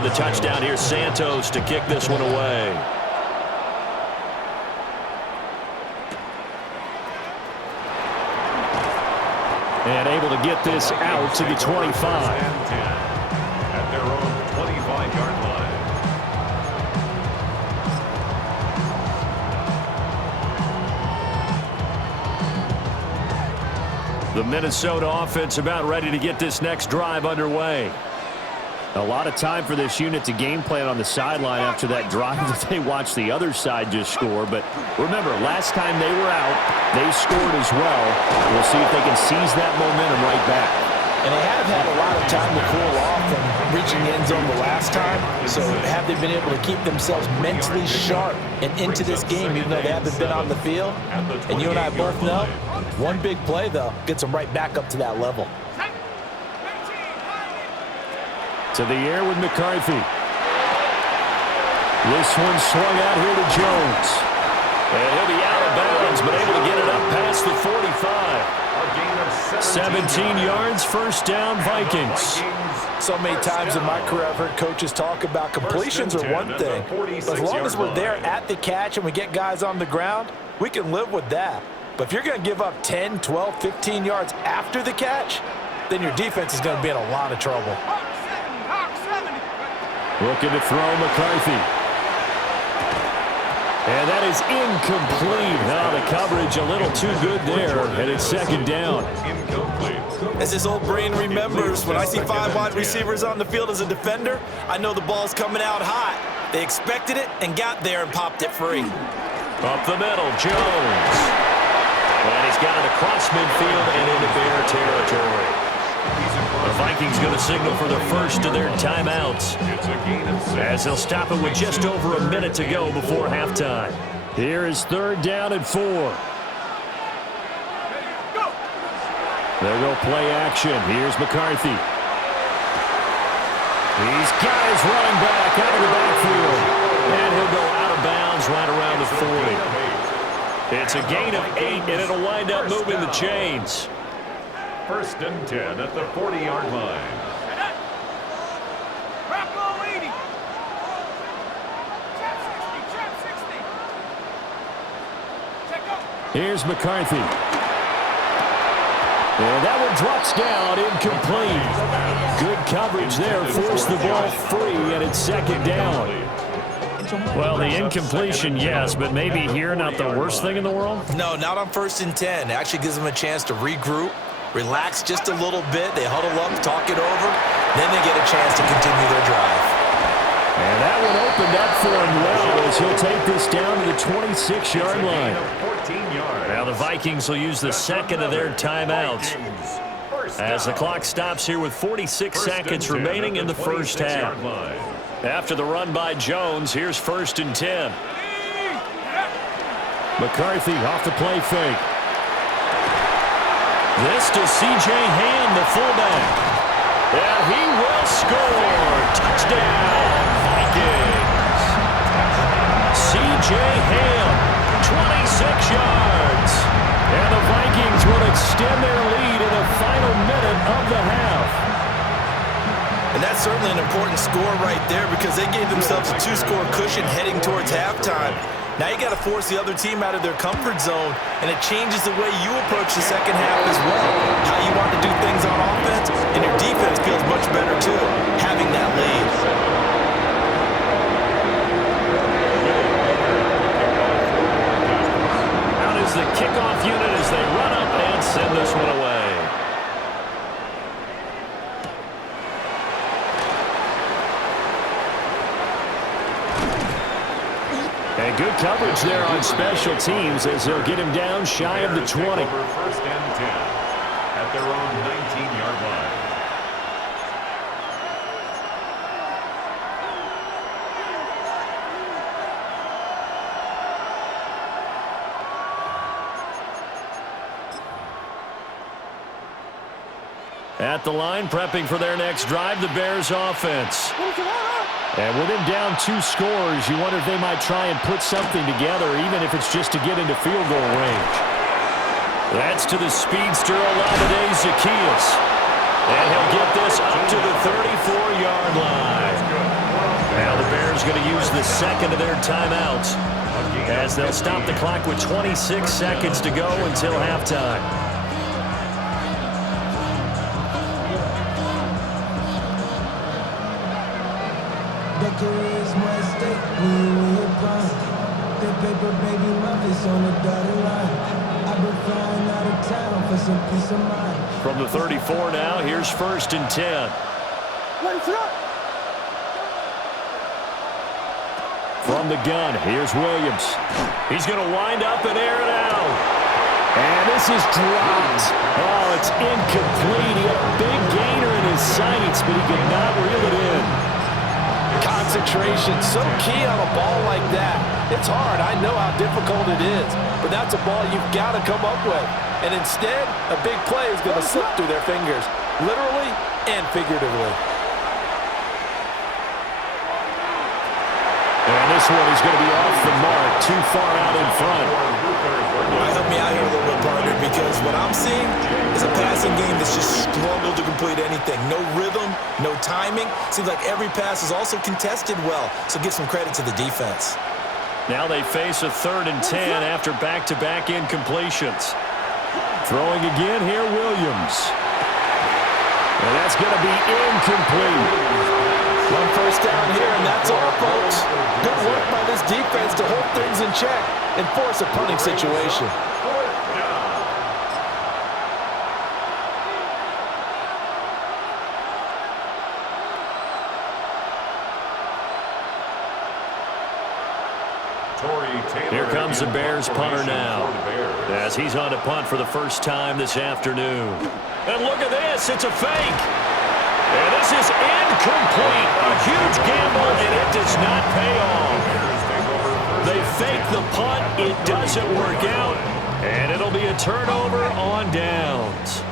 after the touchdown. Here's Santos to kick this one away. And able to get this out to the 25. At their own 25-yard line. The Minnesota offense about ready to get this next drive underway. A lot of time for this unit to game plan on the sideline after that drive that they watched the other side just score. But remember, last time they were out, they scored as well. We'll see if they can seize that momentum right back. And they have had a lot of time to cool off from reaching the end zone the last time. So have they been able to keep themselves mentally sharp and into this game, even though they haven't been on the field? And you and I both know, one big play, though, gets them right back up to that level. To the air with McCarthy. This one swung out here to Jones. And he'll be out of bounds, but able to get it up past the 45. 17 yards, first down, Vikings. So many times in my career I've heard coaches talk about completions are one thing. But as long as we're there at the catch and we get guys on the ground, we can live with that. But if you're going to give up 10, 12, 15 yards after the catch, then your defense is going to be in a lot of trouble. Looking to throw McCarthy. And that is incomplete. Now the coverage a little too good there, and it's second down. As his old brain remembers, when I see 5 wide receivers on the field as a defender, I know the ball's coming out hot. They expected it and got there and popped it free. Up the middle, Jones. And he's got it across midfield and into Bear territory. The Vikings going to signal for the first of their timeouts, as they'll stop it with just over a minute to go before halftime. Here is third down and 4. There go play action. Here's McCarthy. He's got his running back out of the backfield. And he'll go out of bounds right around the 40. It's a gain of 8, and it'll wind up moving the chains. First and 10 at the 40-yard line. Here's McCarthy. And that one drops down, incomplete. Good coverage there, forced the ball free, and it's second down. Well, the incompletion, yes, but maybe here not the worst thing in the world? No, not on first and 10. It actually gives them a chance to regroup, relax just a little bit. They huddle up, talk it over. Then they get a chance to continue their drive. And that one opened up for him well as he'll take this down to the 26-yard line. Now the Vikings will use the second of their timeouts as the clock stops here with 46 seconds remaining in the first half. After the run by Jones, here's first and 10. McCarthy off the play fake. This to C.J. Ham, the fullback. And he will score. Touchdown, Vikings. C.J. Ham, 26 yards. And the Vikings will extend their lead in the final minute of the half. And that's certainly an important score right there because they gave themselves a 2-score cushion heading towards halftime. Now you got to force the other team out of their comfort zone, and it changes the way you approach the second half as well. How you want to do things on offense, and your defense feels much better too, having that lead. Out is the kickoff unit as they run up and send this one away. And good coverage there on special teams as they'll get him down shy of the 20. First and 10 at their own 19-yard line. At the line, prepping for their next drive, the Bears offense. And with him down 2 scores, you wonder if they might try and put something together, even if it's just to get into field goal range. That's to the speedster, Olamide Zaccheaus. And he'll get this up to the 34-yard line. the second of their timeouts, as they'll stop the clock with 26 seconds to go until halftime. The career's my stake when you in your prime. The paper, baby, my face on the dotted line. I've been flying out of town for some peace of mind. From the 34 now, here's 1st and 10. From the gun, here's Williams. He's going to wind up and air it out. And this is dropped. Oh, it's incomplete. He had a big gainer in his sights, but he could not reel it in. Concentration, so key on a ball like that. It's hard. I know how difficult it is, but that's a ball you've got to come up with. And instead, a big play is going to slip through their fingers, literally and figuratively. And this one is going to be off the mark, too far out in front. Help me out here a little bit, partner, because what I'm seeing is a passing game that's just struggled to complete anything. No rhythm, no timing. Seems like every pass is also contested well, so give some credit to the defense. Now they face a 3rd and 10 after back-to-back incompletions. Throwing again here, Williams. And that's going to be incomplete. One first down here, and that's all, folks. Good work by this defense to hold things in check and force a punting situation. Here comes the Bears punter now, as he's on to punt for the first time this afternoon. And look at this, it's a fake. And this is incomplete. A huge gamble, and it does not pay off. They fake the punt, it doesn't work out, and it'll be a turnover on downs.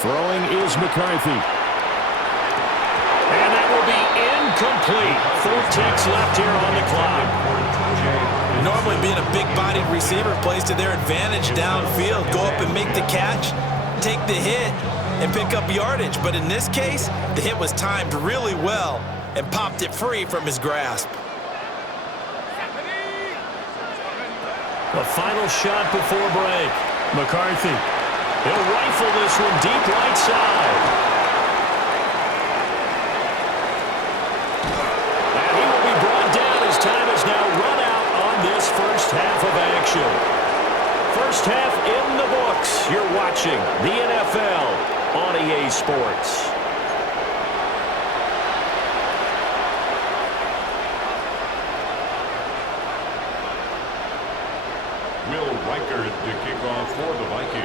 Throwing is McCarthy. And that will be incomplete. 4 ticks left here on the clock. Normally being a big-bodied receiver plays to their advantage downfield. Go up and make the catch, take the hit, and pick up yardage. But in this case, the hit was timed really well and popped it free from his grasp. The final shot before break. McCarthy. He'll rifle this one deep right side. And he will be brought down as time is now run out on this first half of action. First half in the books. You're watching the NFL on EA Sports.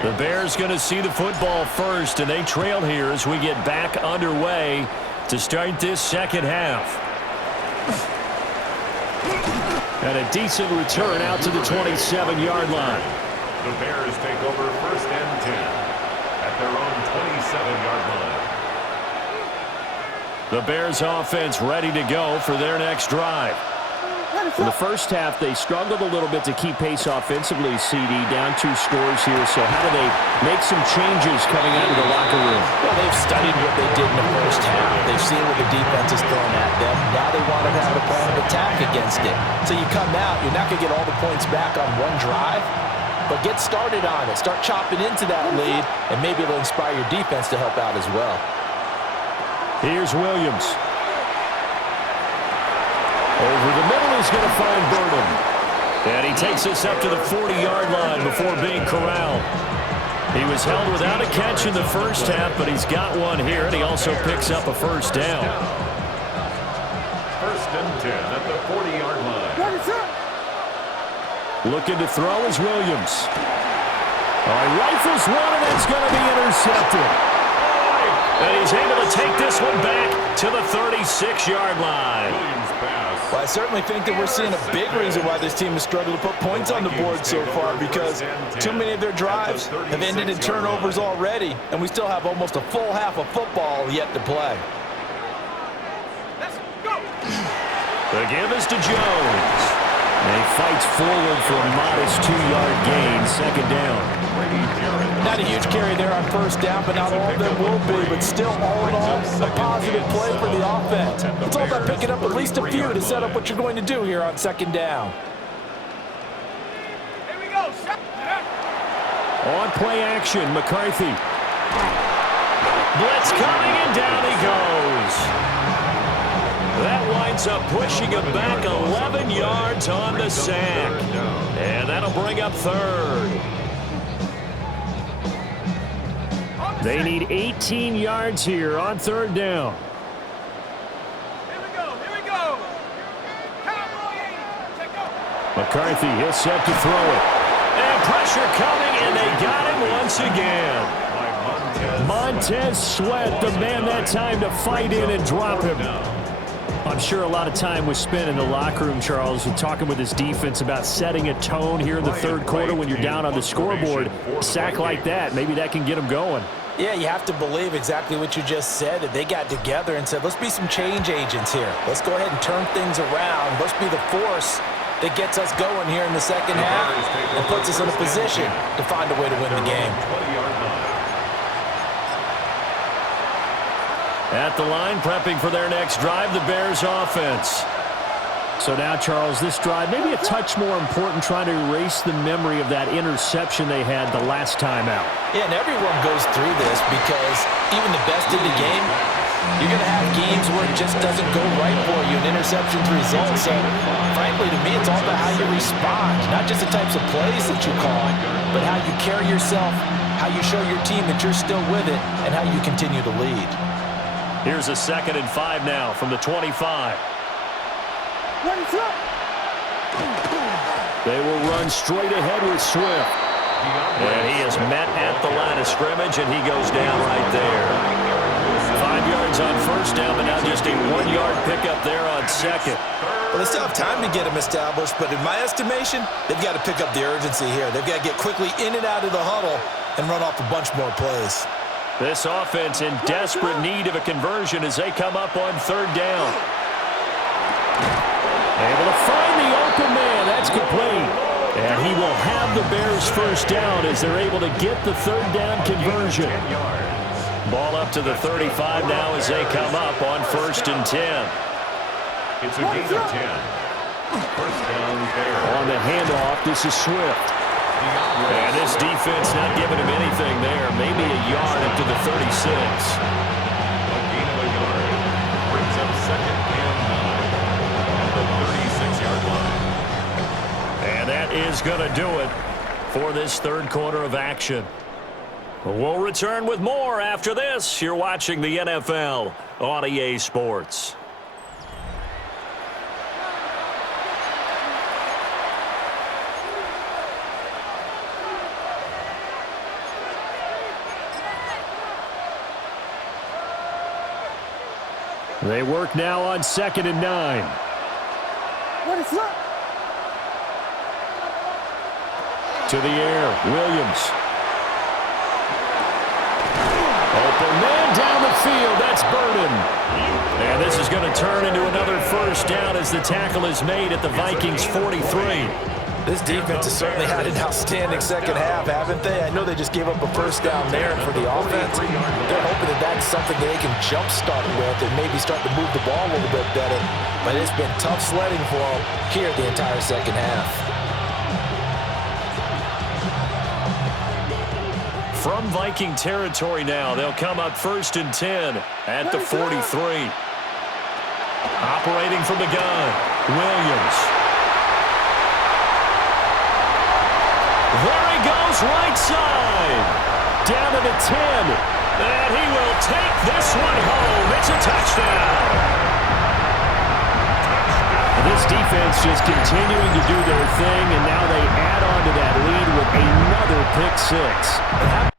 The Bears going to see the football first, and they trail here as we get back underway to start this second half. And a decent return out to the 27-yard line. The Bears take over 1st and 10 at their own 27-yard line. The Bears offense ready to go for their next drive. In the first half, they struggled a little bit to keep pace offensively, CD, down 2 scores here. So how do they make some changes coming out of the locker room? Well, they've studied what they did in the first half. They've seen what the defense is throwing at them. Now they want to have a plan of attack against it. So you come out, you're not going to get all the points back on one drive, but get started on it. Start chopping into that lead, and maybe it'll inspire your defense to help out as well. Here's Williams. Over the middle, he's going to find Burnham. And he takes us up to the 40-yard line before being corralled. He was held without a catch in the first half, but he's got one here, and he also picks up a first down. 1st and 10 at the 40-yard line. Looking to throw is Williams. Rifles one, and it's going to be intercepted. And he's able to take this one back to the 36-yard line. Well, I certainly think that we're seeing a big reason why this team has struggled to put points on the board so far, because too many of their drives have ended in turnovers already, and we still have almost a full half of football yet to play. The give is to Jones. And he fights forward for a modest 2-yard gain, second down. Not a huge carry there on first down, but not all of them will be. But still, all in all, a positive play for the offense. It's all about picking up at least a few to set up what you're going to do here on second down. Here we go. On play action, McCarthy. Blitz coming, and down he goes. That winds up pushing him back 11 yards on the sack. And that'll bring up third. They need 18 yards here on third down. Here we go. Here we go. Cowboy, check out. McCarthy, he'll set to throw it. And pressure coming, and they got him once again. Montez Sweat, the man that time to fight in and drop him. I'm sure a lot of time was spent in the locker room, Charles, and talking with his defense about setting a tone here in the third quarter when you're down on the scoreboard. A sack like that, maybe that can get him going. Yeah, you have to believe exactly what you just said, that they got together and said, let's be some change agents here. Let's go ahead and turn things around. Let's be the force that gets us going here in the second half and puts us in a position to find a way to win the game. At the line, prepping for their next drive, the Bears offense. So now, Charles, this drive, maybe a touch more important, trying to erase the memory of that interception they had the last time out. Yeah, and everyone goes through this because even the best in the game, you're going to have games where it just doesn't go right for you, and interceptions result. So, frankly, to me, it's all about how you respond, not just the types of plays that you call, but how you carry yourself, how you show your team that you're still with it, and how you continue to lead. Here's a 2nd and 5 now from the 25. They will run straight ahead with Swift. And he is met at the line of scrimmage, and he goes down right there. 5 yards on first down, but now just a 1-yard pickup there on second. Well, they still have time to get him established, but in my estimation, they've got to pick up the urgency here. They've got to get quickly in and out of the huddle and run off a bunch more plays. This offense in desperate need of a conversion as they come up on third down. Able to find the open man. That's complete. And he will have the Bears first down as they're able to get the third down conversion. Ball up to the 35 now as they come up on 1st and 10. It's a gain of 10. First down, Bears. On the handoff, this is Swift. And this defense not giving him anything there. Maybe a yard up to the 36. A gain of a yard. Brings up 2nd and 9 at the 36-yard line. And that is going to do it for this third quarter of action. We'll return with more after this. You're watching the NFL on EA Sports. They work now on 2nd and 9. To the air, Williams. Open man down the field, that's Burden. And this is going to turn into another first down as the tackle is made at the Vikings 43. This defense has certainly had an outstanding second half, haven't they? I know they just gave up a first down there, and for the offense, they're hoping that that's something that they can jumpstart with and maybe start to move the ball a little bit better. But it's been tough sledding for them here the entire second half. From Viking territory now, they'll come up 1st and 10 at the 43. Operating from the gun, Williams. There he goes, right side. Down to the 10. And he will take this one home. It's a touchdown. This defense just continuing to do their thing, and now they add on to that lead with another pick six. And how